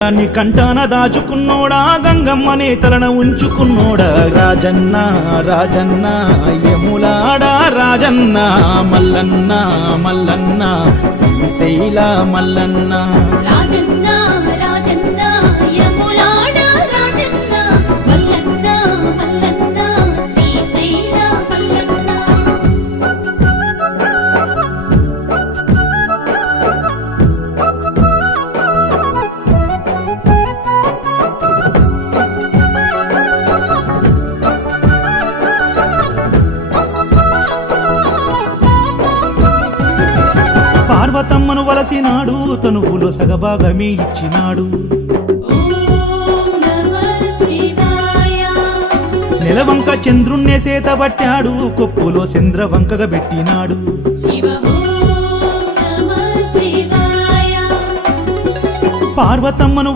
దాన్ని కంటాన దాచుకున్నోడా గంగమ్మని తలన ఉంచుకున్నోడా రాజన్న రాజన్న యములాడా రాజన్న మల్లన్న మల్లన్న శ్రీశైల మల్లన్న రాజన్న రాజన్న యములాడా రాజన్న మల్లన్న మల్లన్న శ్రీశైల మల్లన్న పార్వతమ్మను వలసినాడు తనువులో సగభాగమే ఇచ్చినాడు ఓం నమః శివాయ నెలవంక చంద్రుణ్ణే సేతబట్టాడు కొప్పులో చంద్రవంకగా పెట్టినాడు శివ ఓం నమః శివాయ పార్వతమ్మను